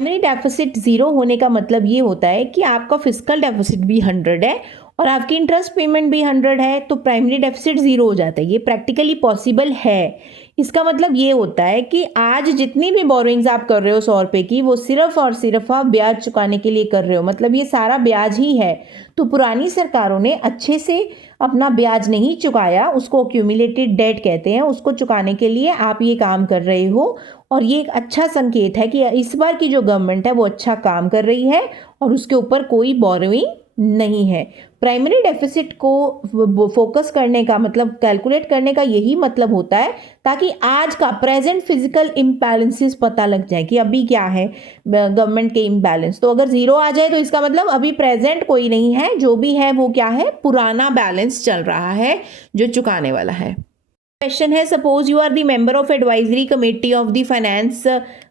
Primary deficit zero होने का मतलब ये होता है कि आपका फिस्कल डेफिसिट भी 100 है और आपकी इंटरेस्ट पेमेंट भी 100 है, तो प्राइमरी डेफिसिट ज़ीरो हो जाता है। ये प्रैक्टिकली पॉसिबल है। इसका मतलब ये होता है कि आज जितनी भी बोरोइंग्स आप कर रहे हो 100 रुपये की, वो सिर्फ और सिर्फ आप ब्याज चुकाने के लिए कर रहे हो, मतलब ये सारा ब्याज ही है। तो पुरानी सरकारों ने अच्छे से अपना ब्याज नहीं चुकाया, उसको एक्यूमुलेटेड डेट कहते हैं, उसको चुकाने के लिए आप ये काम कर रहे हो। और ये एक अच्छा संकेत है कि इस बार की जो गवर्नमेंट है वो अच्छा काम कर रही है और उसके ऊपर कोई बोरोइंग नहीं है। प्राइमरी डेफिसिट को फोकस करने का मतलब कैलकुलेट करने का यही मतलब होता है, ताकि आज का प्रेजेंट फिजिकल इम्बैलेंसेस पता लग जाए कि अभी क्या है गवर्नमेंट के इम्बैलेंस। तो अगर ज़ीरो आ जाए तो इसका मतलब अभी प्रेजेंट कोई नहीं है, जो भी है वो क्या है, पुराना बैलेंस चल रहा है जो चुकाने वाला है। क्वेश्चन है, suppose you are the member of advisory committee of the finance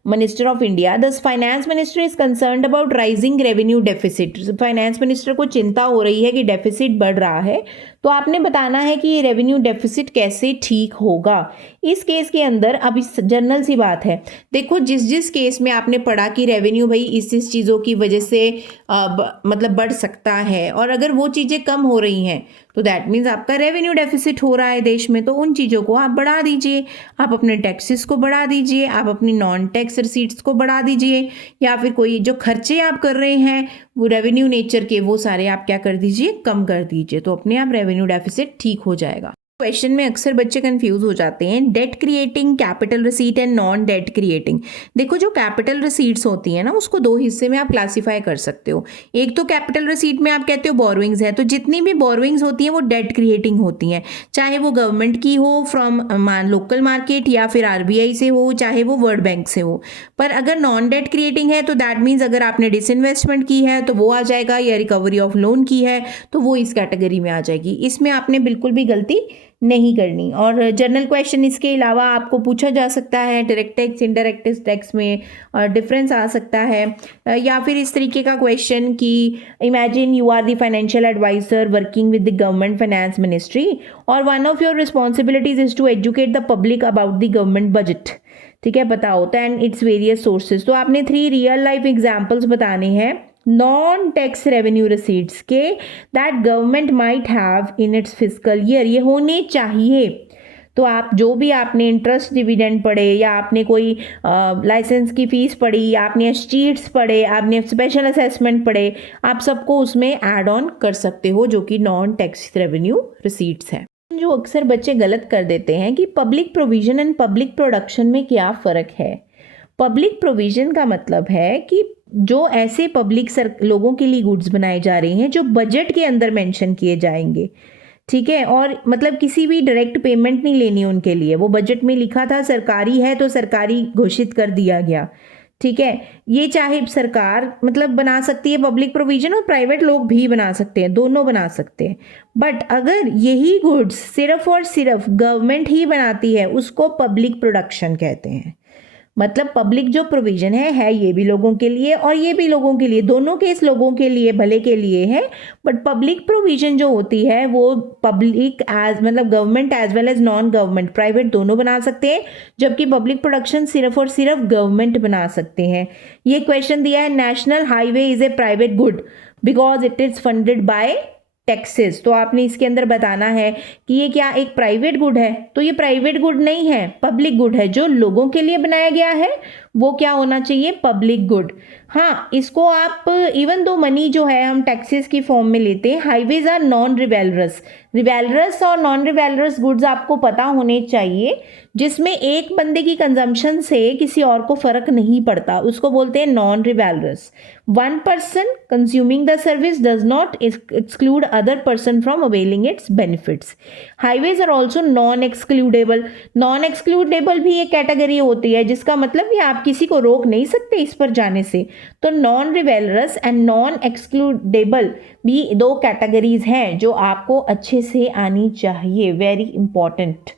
minister of India, this finance minister is concerned about rising revenue deficit. Finance minister को चिंता हो रही है कि डेफिसिट बढ़ रहा है, तो आपने बताना है कि ये रेवेन्यू डेफिसिट कैसे ठीक होगा। इस केस के अंदर अब इस जनरल सी बात है, देखो जिस जिस केस में आपने पढ़ा कि रेवेन्यू भाई इस चीज़ों की वजह से मतलब बढ़ सकता है, और अगर वो चीज़ें कम हो रही हैं तो दैट मीन्स आपका रेवेन्यू डेफिसिट हो रहा है देश में, तो उन चीज़ों को आप बढ़ा दीजिए। आप अपने टैक्सेस को बढ़ा दीजिए, आप अपनी नॉन टैक्स रिसीट्स को बढ़ा दीजिए, या फिर कोई जो खर्चे आप कर रहे हैं वो रेवेन्यू नेचर के, वो सारे आप क्या कर दीजिए, कम कर दीजिए, तो अपने आप रेवेन्यू डेफिसिट ठीक हो जाएगा। क्वेश्चन में अक्सर बच्चे कंफ्यूज हो जाते हैं, debt creating, capital receipt and non debt creating. देखो जो कैपिटल रिसीट्स होती है ना, उसको दो हिस्से में आप क्लासिफाई कर सकते हो। एक तो कैपिटल रिसीट में आप कहते हो बोरोइंग्स है, तो जितनी भी बोरोइंग्स होती हैं वो डेट क्रिएटिंग होती हैं, चाहे वो गवर्नमेंट की हो फ्रॉम लोकल मार्केट, या फिर आरबीआई से हो, चाहे वो वर्ल्ड बैंक से हो। पर अगर नॉन डेट क्रिएटिंग है तो दैट मीन्स अगर आपने डिसइन्वेस्टमेंट की है तो वो आ जाएगा, या रिकवरी ऑफ लोन की है तो वो इस कैटेगरी में आ जाएगी। इसमें आपने बिल्कुल भी गलती नहीं करनी। और जनरल क्वेश्चन इसके अलावा आपको पूछा जा सकता है डायरेक्ट टैक्स इनडायरेक्ट टैक्स में डिफरेंस आ सकता है, या फिर इस तरीके का क्वेश्चन कि imagine you are the financial adviser working with the government finance ministry और one of your responsibilities is to educate the public about the government budget. ठीक है, बताओ एंड इट्स वेरियस सोर्सेज। तो आपने 3 रियल लाइफ एग्जाम्पल्स बताने हैं non tax revenue receipts के that government might have in its physical year, ये होने चाहिए। तो आप जो भी आपने इंटरेस्ट डिविडेंड पढ़े, या आपने कोई लाइसेंस की फ़ीस पढ़ी, या आपने शीट्स पढ़े, आपने स्पेशल असेसमेंट पढ़े, आप सबको उसमें ऐड ऑन कर सकते हो, जो कि नॉन टैक्स रेवेन्यू रिसीट्स हैं। जो अक्सर बच्चे गलत कर देते हैं कि public provision and public production में क्या फ़र्क है। पब्लिक प्रोविजन का मतलब है कि जो ऐसे पब्लिक लोगों के लिए गुड्स बनाए जा रहे हैं जो बजट के अंदर मेंशन किए जाएंगे, ठीक है, और मतलब किसी भी डायरेक्ट पेमेंट नहीं लेनी उनके लिए, वो बजट में लिखा था सरकारी है तो सरकारी घोषित कर दिया गया। ठीक है, ये चाहे सरकार मतलब बना सकती है पब्लिक प्रोविजन, और प्राइवेट लोग भी बना सकते हैं, दोनों बना सकते हैं। बट अगर यही गुड्स सिर्फ और सिर्फ गवर्नमेंट ही बनाती है, उसको पब्लिक प्रोडक्शन कहते हैं। मतलब पब्लिक जो प्रोविजन है ये भी लोगों के लिए और ये भी लोगों के लिए, दोनों केस लोगों के लिए, भले के लिए है। बट पब्लिक प्रोविजन जो होती है वो पब्लिक एज मतलब government as well as non government, private दोनों बना सकते हैं, जबकि पब्लिक प्रोडक्शन सिर्फ और सिर्फ गवर्नमेंट बना सकते हैं। ये क्वेश्चन दिया है, national highway is a private good because it is funded by taxes. तो आपने इसके अंदर बताना है कि ये क्या एक प्राइवेट गुड है, तो ये प्राइवेट गुड नहीं है, पब्लिक गुड है। जो लोगों के लिए बनाया गया है वो क्या होना चाहिए, पब्लिक गुड। हाँ, इसको आप इवन दो मनी जो है हम टैक्सेस की फॉर्म में लेते हैं, हाईवेज आर नॉन रिवेलरस। रिवेलरस और नॉन रिवेलरस गुड्स आपको पता होने चाहिए, जिसमें एक बंदे की कंजम्पशन से किसी और को फर्क नहीं पड़ता, उसको बोलते हैं non rivalrous. One person consuming the service does not exclude other person from availing its benefits. Highways are also non excludable. Non excludable भी एक कैटेगरी होती है, जिसका मतलब कि आप किसी को रोक नहीं सकते इस पर जाने से। तो नॉन रिवेलरस एंड नॉन एक्सक्लूडेबल भी दो कैटेगरीज हैं जो आपको अच्छे से आनी चाहिए, वेरी इंपॉर्टेंट।